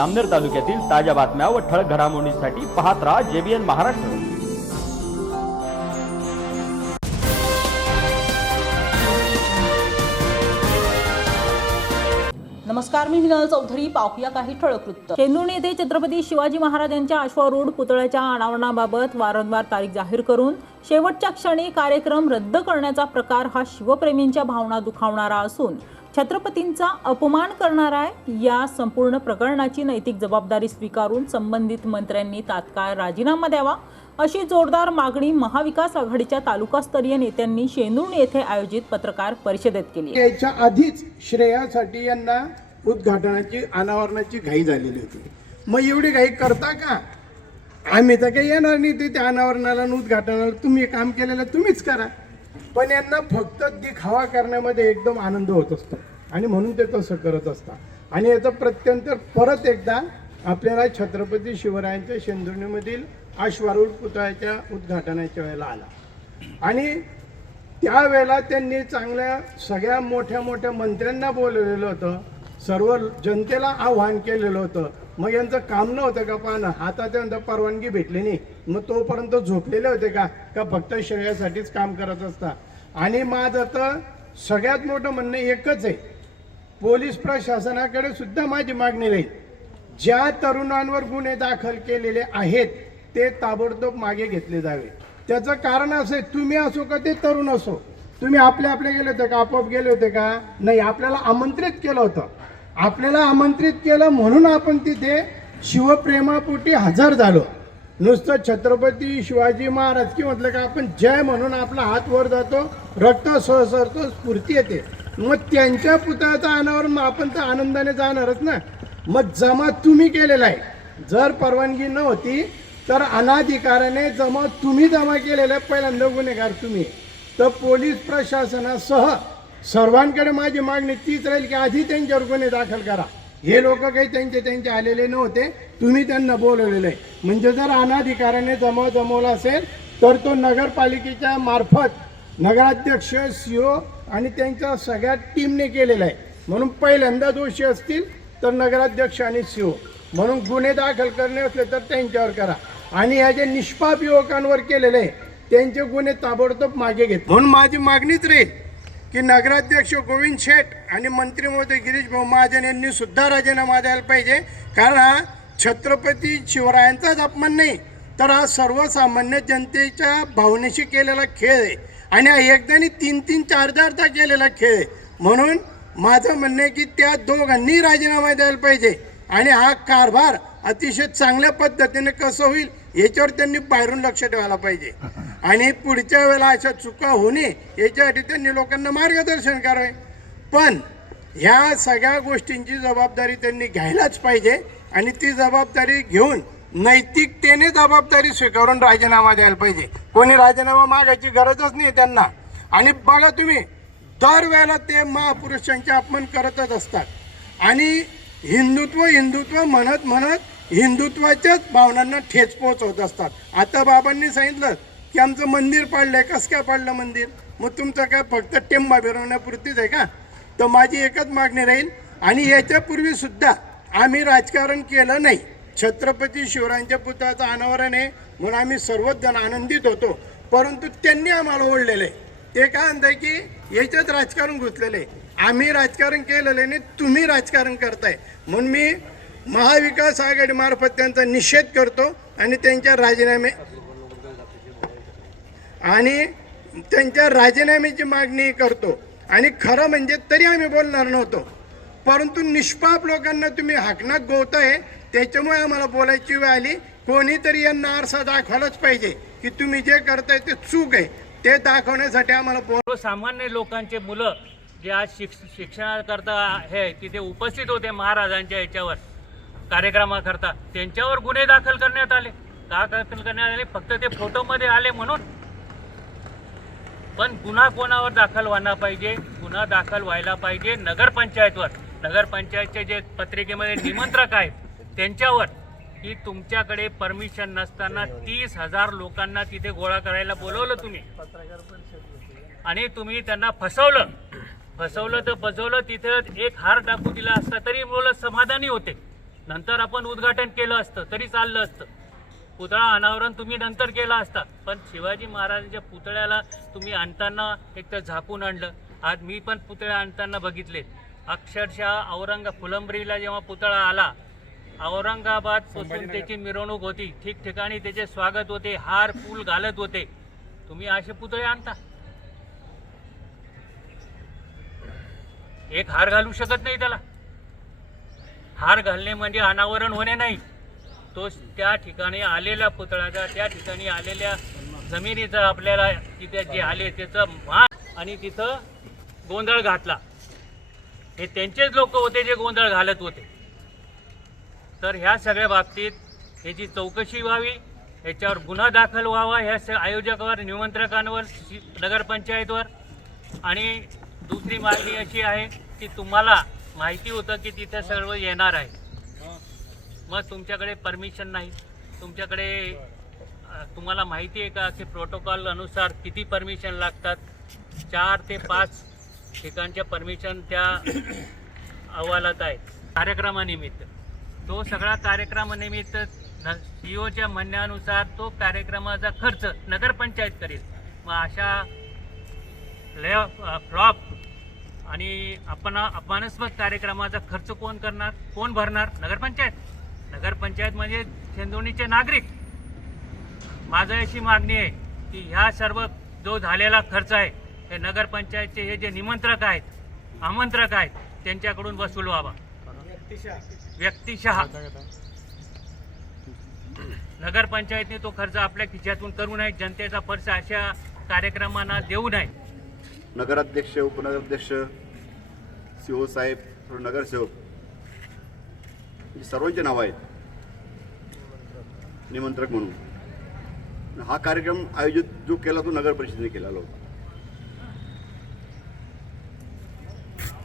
अमनेर तालुक्यातील ताज्या बातम्या व ठळक घडामोडींसाठी पाहत राहा JBN महाराष्ट्र। नमस्कार, मी हिनल चौधरी। पाहूया काही ठळक वृत्त। शेंदुर्णी येथे छत्रपती शिवाजी महाराजांच्या अश्वारूढ पुतळ्याच्या अनावरणाबाबत वारंवार तारीख जाहीर करून शेवटच्या क्षणी कार्यक्रम रद्द करण्याचा प्रकार हा शिवप्रेमींच्या भावना दुखावणारा असून छत्रपतींचा अपमान करणारा आहे। या संपूर्ण प्रकरणाची नैतिक जबाबदारी स्वीकारून संबंधित मंत्र्यांनी तात्काळ राजीनामा द्यावा अशी जोरदार मागणी महाविकास आघाडीच्या तालुकास्तरीय नेत्यांनी शेंदुर्णी येथे आयोजित पत्रकार परिषदेत केली। याच्या आधीच श्रेयासाठी यांना उद्घाटनाची अनावरणाची घाई झालेली होती। मग एवढी घाई करता का? आम्ही तर काही येणार नाही ते त्या अनावरणाला आणि उद्घाटनाला, तुम्ही काम केलेलं तुम्हीच करा। पण यांना फक्त दिखावा करण्यामध्ये एकदम आनंद होत असतो आणि म्हणून ते तसं करत असतात। आणि याचं प्रत्यंतर परत एकदा आपल्याला छत्रपती शिवरायांच्या शेंदुर्णीमधील अश्वारूढ पुतळ्याच्या उद्घाटनाच्या वेळेला आला आणि त्यावेळेला त्यांनी चांगल्या सगळ्या मोठ्या मोठ्या मंत्र्यांना बोलवलेलं होतं, सर्व जनतेला आव्हान केलेलं होतं। मग यांचं काम नव्हतं का पाहणं? आता त्यांना परवानगी भेटली नाही, मग तोपर्यंत झोपलेले होते का फक्त श्रेयासाठीच काम करत असता? आणि माझं तर सगळ्यात मोठं म्हणणं एकच आहे, पोलीस प्रशासनाकडे सुद्धा माझी मागणी राहील, ज्या तरुणांवर गुन्हे दाखल केलेले आहेत ते ताबडतोब मागे घेतले जावे। त्याचं कारण असं, तुम्ही असो का ते तरुण असो, तुम्ही आपले गेले होते का? आपोआप गेले होते का? नाही, आपल्याला आमंत्रित केलं होतं। आपल्याला आमंत्रित केलं म्हणून आपण तिथे शिवप्रेमापोटी हजर झालो। नुसतं छत्रपती शिवाजी महाराज की म्हटलं का आपण जय म्हणून आपला हात वर जातो, रक्त सहसरतो, स्फूर्ती येते। मग त्यांच्या पुतळ्याचा अनावरण आपण तर आनंदाने जाणारच ना। मग जमा तुम्ही केलेला आहे, जर परवानगी नव्हती तर अनाधिकाराने तुम्ही जमा केलेला पहिल्यांदा गुन्हेगार तुम्ही। तर पोलीस प्रशासनासह सर्वांकडे माझी मागणी तीच राहील की आधी त्यांच्यावर गुन्हे दाखल करा। हे लोक काही त्यांचे आलेले नव्हते, तुम्ही त्यांना बोलवलेलं आहे। म्हणजे जर अनाधिकाराने जमवला असेल तर तो नगरपालिकेच्या मार्फत नगराध्यक्ष, CO आणि त्यांच्या सगळ्या टीमने केलेला आहे। म्हणून पहिल्यांदा दोषी असतील तर नगराध्यक्ष आणि CO, म्हणून गुन्हे दाखल करणे असले तर त्यांच्यावर करा। आणि या जे निष्पाप युवकांवर केलेले त्यांचे गुन्हे ताबडतोब मागे घेत। म्हणून माझी मागणीच राहील की नगराध्यक्ष गोविंद शेठ आणि मंत्री महोदय गिरीश भाऊ महाजन यांनी सुद्धा राजीनामा द्यायला पाहिजे। कारण हा छत्रपती शिवरायांचाच अपमान नाही तर हा सर्वसामान्य जनतेच्या भावनेशी केलेला खेळ आहे आणि हा एकदा नाही 3-3, 4-4दा केलेला खेळ आहे। म्हणून माझं म्हणणं आहे की त्या दोघांनी राजीनामा द्यायला पाहिजे आणि हा कारभार अतिशय चांगल्या पद्धतीने कसं होईल याच्यावर त्यांनी बाहेरून लक्ष ठेवायला पाहिजे आणि पुढच्या वेळेला अशा चुका होणे याच्यासाठी त्यांनी लोकांना मार्गदर्शन करावे। पण ह्या सगळ्या गोष्टींची जबाबदारी त्यांनी घ्यायलाच पाहिजे आणि ती जबाबदारी घेऊन नैतिकतेने जबाबदारी स्वीकारून राजीनामा द्यायला पाहिजे। कोणी राजीनामा मागायची गरजच नाही त्यांना। आणि बघा तुम्ही, दरवेळेला ते महापुरुषांचे अपमान करतच असतात आणि हिंदुत्व म्हणत हिंदुत्वाच्याच भावनांना ठेच पोहोचवत असतात। आता बाबांनी सांगितलं की आमचं मंदिर पाडलंय, कसं काय पाडलं मंदिर? मग तुमचं काय फक्त टेंबा फिरवण्यापुरतीच आहे का? तर माझी एकच मागणी राहील आणि याच्यापूर्वी सुद्धा आम्ही राजकारण केलं नाही। छत्रपती शिवरायांच्या पुतळ्याचं अनावरण आहे म्हणून आम्ही सर्वच जण आनंदित होतो, परंतु त्यांनी आम्हाला ओढलेलं आहे। ते काय म्हणताय की याच्यात राजकारण घुसलेलं आहे। आम्ही राजकारण केलेलं नाही, तुम्ही राजकारण करताय। म्हणून मी महाविकास आघाडी मार्फत त्यांचा निषेध करतो आणि त्यांच्या राजीनाम्याची मागणी करतो। आणि खरं म्हणजे तरी आम्ही बोलणार नव्हतो, परंतु निष्पाप लोकांना तुम्ही हाकनाक गोवताय, त्याच्यामुळे आम्हाला बोलायची वेळ आली। कोणीतरी यांना आरसा दाखवायलाच पाहिजे की तुम्ही जे करताय ते चूक आहे, ते दाखवण्यासाठी आम्हाला सामान्य लोकांचे मुलं जे आज शिक्षणाकरता आहे तिथे उपस्थित होते महाराजांच्या याच्यावर कार्यक्रमाकरता, त्यांच्यावर गुन्हे दाखल करण्यात आले। का दाखल करण्यात आले? फक्त ते फोटोमध्ये आले म्हणून। पण गुन्हा कोणावर दाखल व्हायला पाहिजे? गुन्हा दाखल व्हायला पाहिजे नगरपंचायतवर। नगरपंचायतचे जे पत्रिकेमध्ये निमंत्रक आहेत त्यांच्यावर, की तुमच्याकडे परमिशन नसताना 30,000 लोकांना तिथे गोळा करायला बोलवलं तुम्ही आणि तुम्ही त्यांना फसवलं तर तिथे एक हार टाकू दिला असता तरी मुलं समाधानी होते। नंतर आपण उद्घाटन केलं असतं तरी चाललं असतं. पुतळा अनावरण तुम्ही नंतर केला असता, पण शिवाजी महाराजांच्या पुतळ्याला तुम्ही आणताना एक तर झाकून आणलं. आज मी पण पुतळे आणताना बघितले, अक्षरशः फुलंब्रीला जेव्हा पुतळा आला, औरंगाबाद पासून त्याची मिरवणूक होती, ठिकठिकाणी त्याचे स्वागत होते, हार फूल घालत होते. तुम्ही असे पुतळे आणता, एक हार घालू शकत नाही त्याला. हार घालणे म्हणजे अनावरण होणे नाही. तो त्या ठिकाणी आलेल्या पुतळ्याचा, त्या ठिकाणी आलेल्या जमिनीचा आपल्याला तिथे जे आले त्याचं मान आणि तिथं गोंधळ घातला. हे त्यांचेच लोक होते जे गोंधळ घालत होते. तर ह्या सगळ्या बाबतीत याची चौकशी व्हावी, याच्यावर गुन्हा दाखल व्हावा ह्या आयोजकावर, निमंत्रकांवर, नगरपंचायतवर. आणि दुसरी मागणी अशी आहे की तुम्हाला माहिती होतं की तिथे सर्व येणार आहे, मग तुमच्याकडे परमिशन नाही. तुमच्याकडे तुम्हाला माहिती आहे का की प्रोटोकॉल अनुसार किती परमिशन लागतात? 4 ते 5 ठिकाणच्या परमिशन त्या अहवालात आहेत. कार्यक्रमानिमित्त तो सगळा कार्यक्रमानिमित्त सीओच्या म्हणण्यानुसार तो कार्यक्रमाचा खर्च नगरपंचायत करेल. मग अशा फ्लॉप आणि अपमानास्पद कार्यक्रमाचा खर्च कोण करणार, कोण भरणार? नगरपंचायत. नगरपंचायत म्हणजे शेंदुर्णीचे नागरिक. माझं अशी मागणी आहे की ह्या सर्व जो झालेला खर्च आहे हे नगरपंचायतचे हे जे निमंत्रक आहेत, आमंत्रक आहेत, त्यांच्याकडून वसूल व्हावा व्यक्तिशः. नगरपंचायतने तो खर्च आपल्या खिशातून करू नये, जनतेचा पैसा अशा कार्यक्रमांना देऊ नये. नगराध्यक्ष, उपनगराध्यक्ष, सीओ साहेब, नगरसेवक सर्वांचे नाव आहेत निमंत्रक म्हणून. हा कार्यक्रम आयोजित जो केला तो नगर परिषदेने केलेला होता.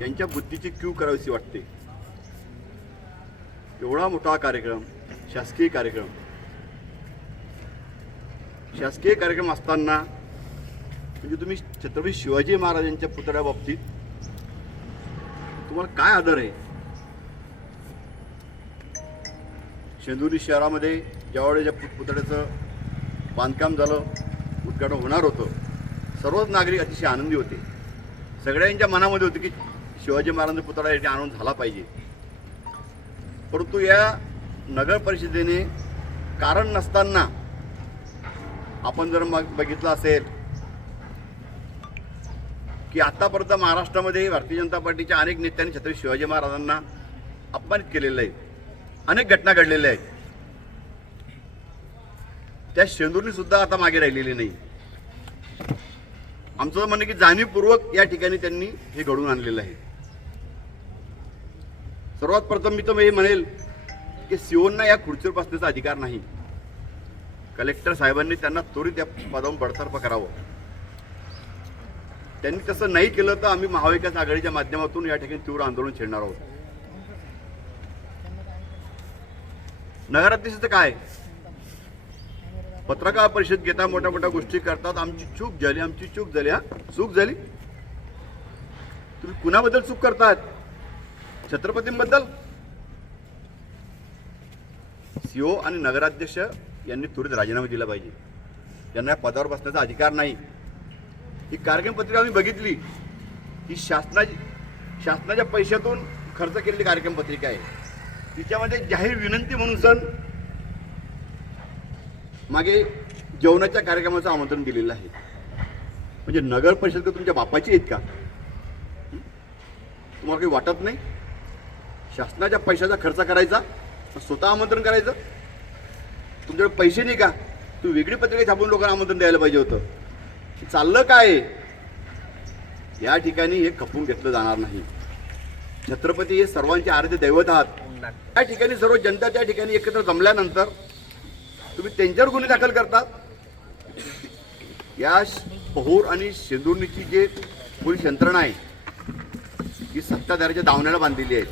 यांच्या बुद्धीची क्यू करावीशी वाटते. एवढा मोठा कार्यक्रम, शासकीय कार्यक्रम असताना म्हणजे तुम्ही छत्रपती शिवाजी महाराजांच्या पुतळ्या बाबतीत तुम्हाला काय आदर आहे? शेंदुर्णी शहरामध्ये ज्यावेळेस या पुतळ्याचं बांधकाम झालं, उद्घाटन होणार होतं, सर्वच नागरिक अतिशय आनंदी होते. सगळ्यांच्या मनामध्ये होते की शिवाजी महाराजांचा पुतळा या ठिकाणी आणून झाला पाहिजे. परंतु या नगर परिषदेने कारण नसताना, आपण जर बघितलं असेल की आतापर्यंत महाराष्ट्रामध्ये भारतीय जनता पार्टीच्या अनेक नेत्यांनी छत्रपती शिवाजी महाराजांना अपमानित केलेलं आहे. अनेक घटना घडलेल्या आहेत. त्या शेंदुर्णी सुद्धा आता मागे राहिलेली नाही. आमचं म्हणणं की जाणीवपूर्वक या ठिकाणी त्यांनी हे घडवून आणलेलं आहे. सर्वात प्रथम मी तर हे म्हणेल की सीओंना या खुर्चीवर बसण्याचा अधिकार नाही. कलेक्टर साहेबांनी त्यांना त्वरित या पदावरून बडतर्फ करावं. त्यांनी तसं नाही केलं तर आम्ही महाविकास आघाडीच्या माध्यमातून या ठिकाणी तीव्र आंदोलन छेडणार आहोत. नगराध्यक्षाचं काय, पत्रकार परिषद घेता, मोठ्या मोठ्या गोष्टी करतात, आमची चूक झाली. हा चूक झाली. तुम्ही कुणाबद्दल चूक करतात? छत्रपतींबद्दल. सीओ आणि नगराध्यक्ष यांनी त्वरित राजीनामा दिला पाहिजे. यांना या पदावर बसण्याचा अधिकार नाही. ही कार्यक्रम पत्रिका आम्ही बघितली, ही शासनाच्या पैशातून खर्च केलेली कार्यक्रम पत्रिका आहे. तिच्यामध्ये जाहीर विनंती म्हणून सण मागे जेवणाच्या कार्यक्रमाचं आमंत्रण दिलेलं आहे. म्हणजे नगर परिषद तुमच्या बापाची आहेत का? तुम्हाला काही वाटत नाही? शासनाच्या पैशाचा खर्च करायचा, स्वतः आमंत्रण करायचं. तुमच्याकडे पैसे नाही का? तुम्ही वेगळी पत्रिका छापून लोकांना आमंत्रण द्यायला पाहिजे होतं. चाललं काय? या ठिकाणी हे खपून घेतलं जाणार नाही. छत्रपती हे सर्वांचे आराध्य दैवत आहात. त्या ठिकाणी सर्व जनता त्या ठिकाणी एकत्र जमल्यानंतर तुम्ही त्यांच्यावर गुन्हे दाखल करतात. या पहूर आणि शेंदुर्णीची जे पोलीस यंत्रणा आहे ही सत्ताधाऱ्याच्या दावण्याला बांधलेली आहे.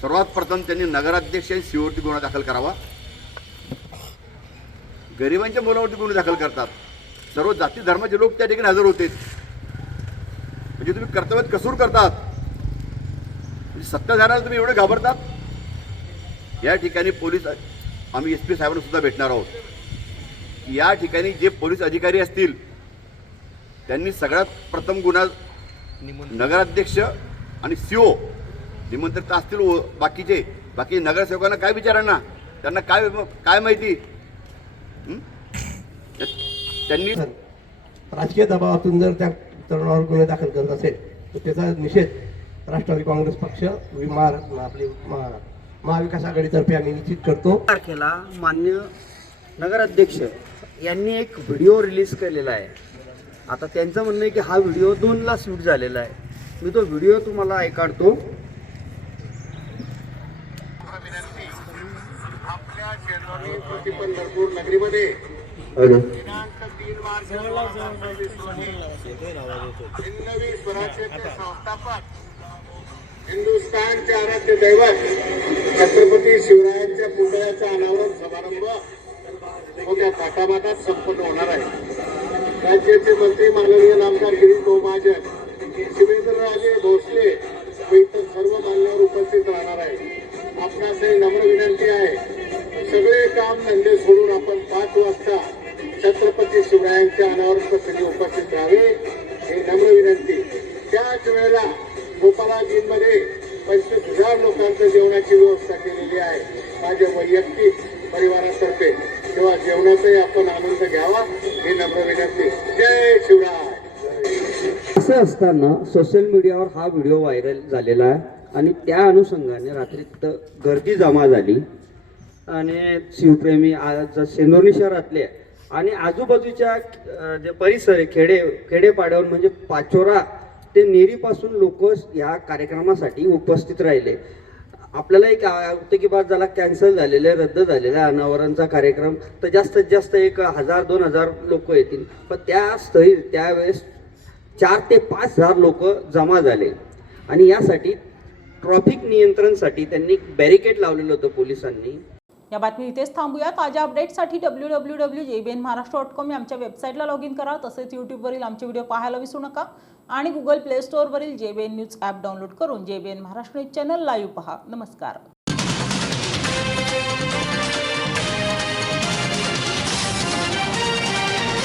सर्वात प्रथम त्यांनी नगराध्यक्ष आणि सीओवरती गुन्हा दाखल करावा. गरिबांच्या मुलावरती गुन्हे दाखल करतात. सर्व जाती धर्माचे लोक त्या ठिकाणी हजर होते. म्हणजे तुम्ही कर्तव्यात कसूर करतात. सत्ताधाऱ्याला तुम्ही एवढे घाबरतात. या ठिकाणी पोलीस आम्ही SP साहेबांना सुद्धा भेटणार आहोत. या ठिकाणी जे पोलीस अधिकारी असतील त्यांनी सगळ्यात प्रथम गुन्हा नगराध्यक्ष आणि CO निमंत्रित असतील. बाकी नगरसेवकांना काय विचारांना, त्यांना काय माहिती. त्यांनी राजकीय दबावातून जर त्या तरुणावर गुन्हे दाखल करत असेल तर त्याचा निषेध राष्ट्रवादी काँग्रेस पक्ष महाविकास आघाडीतर्फे आम्ही निश्चित करतो. तारखेला मान्य नगराध्यक्ष यांनी एक व्हिडिओ रिलीज केलेला आहे. आता त्यांचं म्हणणं आहे की हा व्हिडिओ 2ला शूट झालेला आहे. मी तो व्हिडिओ तुम्हाला ऐकाडतो. आपल्या शेतकरी पंढरपूर नगरीमध्ये दिनांक 3 मार्च 2026 रोजी हिंदवी स्वराज्याचे संस्थापक हिंदुस्थानचे आराध्य दैवत छत्रपती शिवरायांच्या पुतळ्याचा अनावरण समारंभ मोठ्या थाटामाटात संपन्न होणार आहे. राज्याचे मंत्री माननीय नामदार गिरीश भाऊ महाजन, शिवेंद्रराजे भोसले व इतर सर्व मान्यवर उपस्थित राहणार आहे. आपणासही नम्र विनंती आहे, सगळे काम धंदे सोडून आपण 5 वाजता छत्रपती शिवरायांच्या अनावरण प्रसंगी उपस्थित राहावे ही नम्र विनंती. त्याच वेळेला गोपाळाजींमध्ये 25,000 लोकांच्या जेवणाची व्यवस्था केलेली आहे माझ्या वैयक्तिक परिवारातर्फे. तेव्हा जेवणाचाही आपण आनंद घ्यावा ही नम्र विनंती. जय शिवराय. असं असताना सोशल मीडियावर हा व्हिडिओ व्हायरल झालेला आहे आणि त्या अनुषंगाने रात्री तिथं गर्दी जमा झाली आणि शिवप्रेमी आज सेंदुर्णी शहरातले आणि आजूबाजूच्या जे परिसर आहे खेडेपाड्यावर म्हणजे पाचोरा ते नेरीपासून लोक या कार्यक्रमासाठी उपस्थित राहिले. आपल्याला एक होतं की बाद झाला, कॅन्सल झालेलं आहे, रद्द झालेला आहे अनावरणचा कार्यक्रम, तर जास्तीत जास्त 1,000-2,000 लोक येतील. पण त्या स्थळी त्यावेळेस 4,000 ते 5,000 लोक जमा झाले आणि यासाठी ट्रॅफिक नियंत्रणसाठी त्यांनी बॅरिकेड लावलेलं होतं पोलिसांनी. या बातमी इथेच थांबूया. ताज्या अपडेट्ससाठी www.jbnmaharashtra.com या आमच्या वेबसाईटला लॉग इन करा. तसेच यूट्यूबवरील आमचे व्हिडिओ पाहायला विसरू नका आणि गुगल प्ले स्टोअरवरील JBN न्यूज ॲप डाउनलोड करून JBN Maharashtra news channel live पहा. नमस्कार.